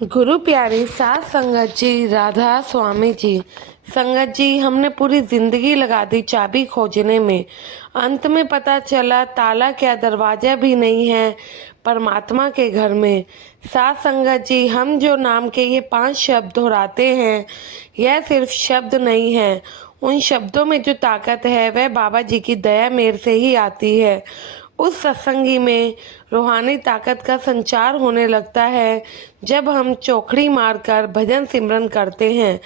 गुरु प्यारी सात संगत जी, राधा स्वामी जी। संगत जी, हमने पूरी जिंदगी लगा दी चाबी खोजने में। अंत में पता चला ताला क्या दरवाजा भी नहीं है परमात्मा के घर में। सात संगत जी, हम जो नाम के ये 5 शब्द दोहराते हैं, यह सिर्फ शब्द नहीं है। उन शब्दों में जो ताकत है वह बाबा जी की दया मेर से ही आती है। उस सत्संगी में रूहानी ताकत का संचार होने लगता है जब हम चौखड़ी मारकर भजन सिमरन करते हैं।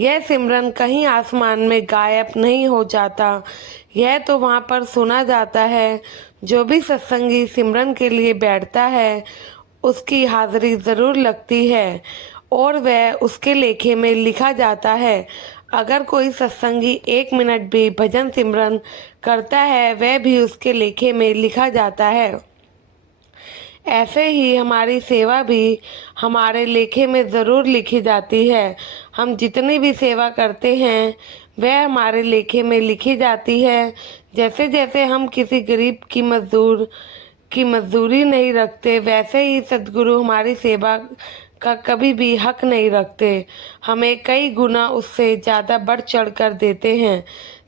यह सिमरन कहीं आसमान में गायब नहीं हो जाता, यह तो वहाँ पर सुना जाता है। जो भी सत्संगी सिमरन के लिए बैठता है उसकी हाजिरी ज़रूर लगती है और वह उसके लेखे में लिखा जाता है। अगर कोई सत्संगी 1 मिनट भी भजन सिमरन करता है वह भी उसके लेखे में लिखा जाता है। ऐसे ही हमारी सेवा भी हमारे लेखे में ज़रूर लिखी जाती है। हम जितनी भी सेवा करते हैं वह हमारे लेखे में लिखी जाती है। जैसे जैसे हम किसी गरीब की मजदूरी नहीं रखते, वैसे ही सद्गुरु हमारी सेवा का कभी भी हक नहीं रखते, हमें कई गुना उससे ज़्यादा बढ़ चढ़ कर देते हैं।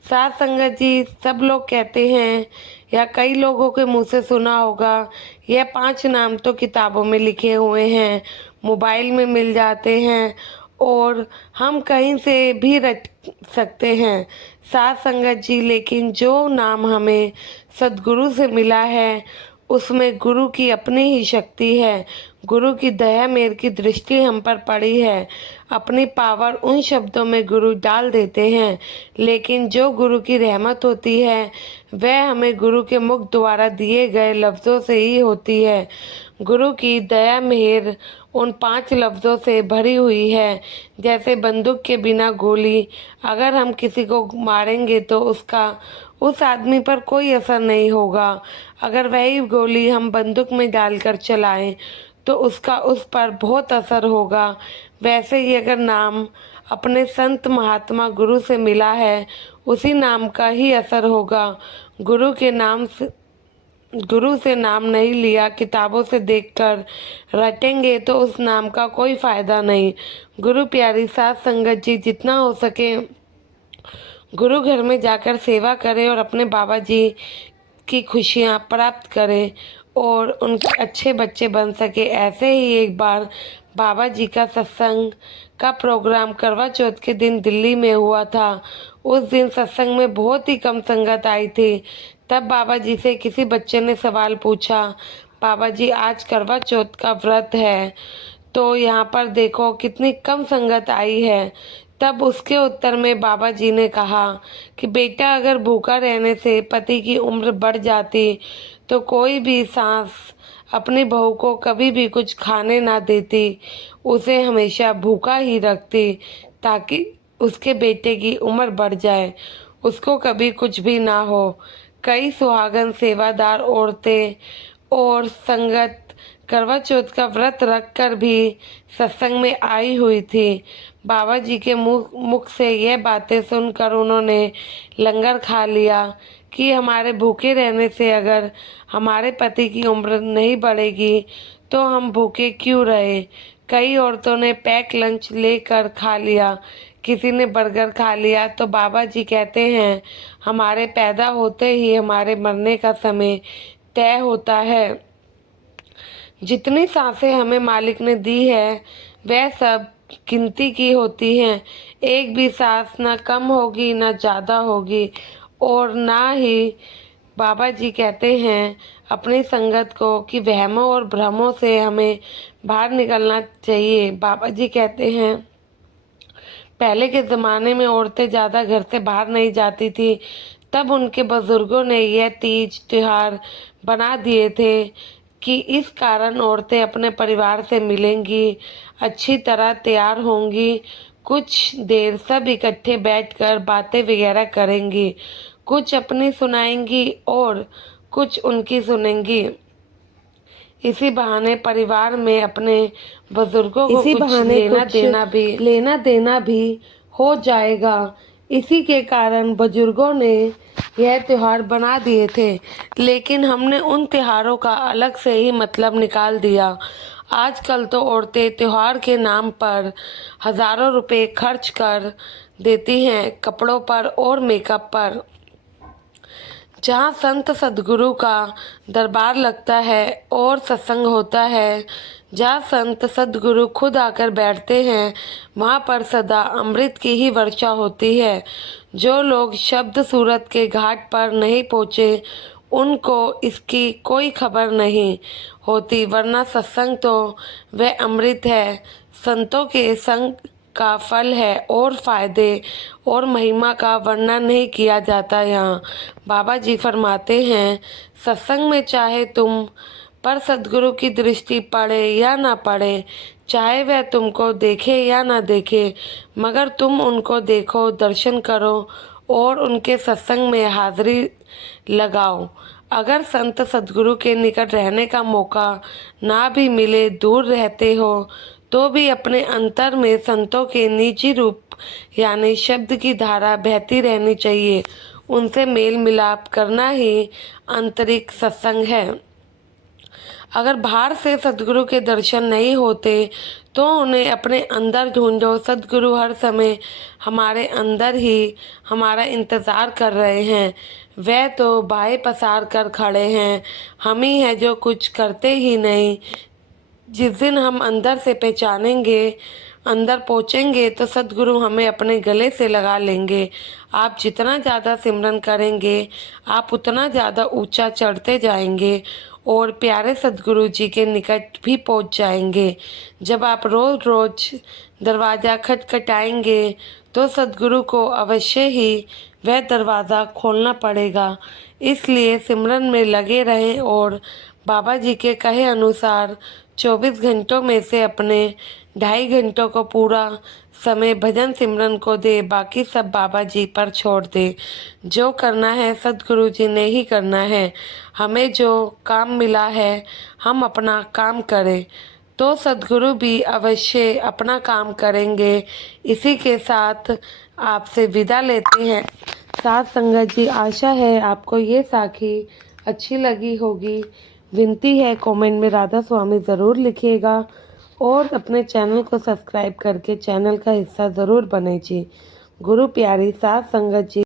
साथ संगत जी, सब लोग कहते हैं या कई लोगों के मुंह से सुना होगा, यह 5 नाम तो किताबों में लिखे हुए हैं, मोबाइल में मिल जाते हैं और हम कहीं से भी रट सकते हैं। साथ संगत जी, लेकिन जो नाम हमें सद्गुरु से मिला है उसमें गुरु की अपनी ही शक्ति है। गुरु की दया मेर की दृष्टि हम पर पड़ी है। अपनी पावर उन शब्दों में गुरु डाल देते हैं, लेकिन जो गुरु की रहमत होती है वह हमें गुरु के मुख द्वारा दिए गए लफ्ज़ों से ही होती है। गुरु की दया मेहर उन 5 लफ्ज़ों से भरी हुई है। जैसे बंदूक के बिना गोली, अगर हम किसी को मारेंगे तो उसका उस आदमी पर कोई असर नहीं होगा। अगर वही गोली हम बंदूक में डालकर चलाएं तो उसका उस पर बहुत असर होगा। वैसे ही अगर नाम अपने संत महात्मा गुरु से मिला है, उसी नाम का ही असर होगा। गुरु से नाम नहीं लिया, किताबों से देखकर रटेंगे तो उस नाम का कोई फ़ायदा नहीं। गुरु प्यारी साथ संगत जी, जितना हो सके गुरु घर में जाकर सेवा करें और अपने बाबा जी की खुशियाँ प्राप्त करें और उनके अच्छे बच्चे बन सके। ऐसे ही एक बार बाबा जी का सत्संग का प्रोग्राम करवा चौथ के दिन दिल्ली में हुआ था। उस दिन सत्संग में बहुत ही कम संगत आई थी। तब बाबा जी से किसी बच्चे ने सवाल पूछा, बाबा जी आज करवा चौथ का व्रत है तो यहाँ पर देखो कितनी कम संगत आई है। तब उसके उत्तर में बाबा जी ने कहा कि बेटा, अगर भूखा रहने से पति की उम्र बढ़ जाती तो कोई भी सास अपनी बहू को कभी भी कुछ खाने ना देती, उसे हमेशा भूखा ही रखती ताकि उसके बेटे की उम्र बढ़ जाए, उसको कभी कुछ भी ना हो। कई सुहागन सेवादार औरतें और संगत करवा चौथ का व्रत रखकर भी सत्संग में आई हुई थी। बाबा जी के मुख से यह बातें सुनकर उन्होंने लंगर खा लिया कि हमारे भूखे रहने से अगर हमारे पति की उम्र नहीं बढ़ेगी तो हम भूखे क्यों रहे। कई औरतों ने पैक लंच लेकर खा लिया, किसी ने बर्गर खा लिया। तो बाबा जी कहते हैं, हमारे पैदा होते ही हमारे मरने का समय तय होता है। जितनी सांसें हमें मालिक ने दी है वह सब गिनती की होती हैं। एक भी सांस ना कम होगी ना ज़्यादा होगी। और ना ही बाबा जी कहते हैं अपनी संगत को कि वहमों और भ्रमों से हमें बाहर निकलना चाहिए। बाबा जी कहते हैं पहले के ज़माने में औरतें ज़्यादा घर से बाहर नहीं जाती थी, तब उनके बुज़ुर्गों ने यह तीज त्योहार बना दिए थे कि इस कारण औरतें अपने परिवार से मिलेंगी, अच्छी तरह तैयार होंगी, कुछ देर सब इकट्ठे बैठकर बातें वगैरह करेंगी, कुछ अपनी सुनाएंगी और कुछ उनकी सुनेंगी। इसी बहाने परिवार में अपने बुजुर्गों को कुछ लेना देना भी हो जाएगा। इसी के कारण बुजुर्गों ने यह त्योहार बना दिए थे, लेकिन हमने उन त्योहारों का अलग से ही मतलब निकाल दिया। आजकल तो औरतें त्योहार के नाम पर हज़ारों रुपए खर्च कर देती हैं कपड़ों पर और मेकअप पर। जहाँ संत सद्गुरु का दरबार लगता है और सत्संग होता है, जहाँ संत सद्गुरु खुद आकर बैठते हैं, वहाँ पर सदा अमृत की ही वर्षा होती है। जो लोग शब्द सूरत के घाट पर नहीं पहुँचे, उनको इसकी कोई खबर नहीं होती, वरना सत्संग तो वह अमृत है, संतों के संग का फल है और फायदे और महिमा का वर्णन नहीं किया जाता। यहाँ बाबा जी फरमाते हैं, सत्संग में चाहे तुम पर सद्गुरु की दृष्टि पड़े या ना पड़े, चाहे वह तुमको देखे या ना देखे, मगर तुम उनको देखो, दर्शन करो और उनके सत्संग में हाजिरी लगाओ। अगर संत सद्गुरु के निकट रहने का मौका ना भी मिले, दूर रहते हो, तो भी अपने अंतर में संतों के निजी रूप यानी शब्द की धारा बहती रहनी चाहिए। उनसे मेल मिलाप करना ही आंतरिक सत्संग है। अगर बाहर से सद्गुरु के दर्शन नहीं होते तो उन्हें अपने अंदर ढूंढो। सद्गुरु हर समय हमारे अंदर ही हमारा इंतज़ार कर रहे हैं। वह तो बाहें पसार कर खड़े हैं, हम ही हैं जो कुछ करते ही नहीं। जिस दिन हम अंदर से पहचानेंगे, अंदर पहुँचेंगे, तो सद्गुरु हमें अपने गले से लगा लेंगे। आप जितना ज़्यादा सिमरन करेंगे, आप उतना ज़्यादा ऊंचा चढ़ते जाएंगे और प्यारे सद्गुरु जी के निकट भी पहुंच जाएंगे। जब आप रोज़ रोज़ दरवाज़ा खटखटाएंगे तो सद्गुरु को अवश्य ही वह दरवाज़ा खोलना पड़ेगा। इसलिए सिमरन में लगे रहें और बाबा जी के कहे अनुसार 24 घंटों में से अपने 2.5 घंटों को पूरा समय भजन सिमरन को दे, बाकी सब बाबा जी पर छोड़ दे। जो करना है सद्गुरु जी ने ही करना है। हमें जो काम मिला है हम अपना काम करें तो सद्गुरु भी अवश्य अपना काम करेंगे। इसी के साथ आपसे विदा लेते हैं। साथ संगत जी, आशा है आपको ये साखी अच्छी लगी होगी। विनती है कमेंट में राधा स्वामी ज़रूर लिखिएगा और अपने चैनल को सब्सक्राइब करके चैनल का हिस्सा ज़रूर बने जी। गुरु प्यारी साथ संगत जी।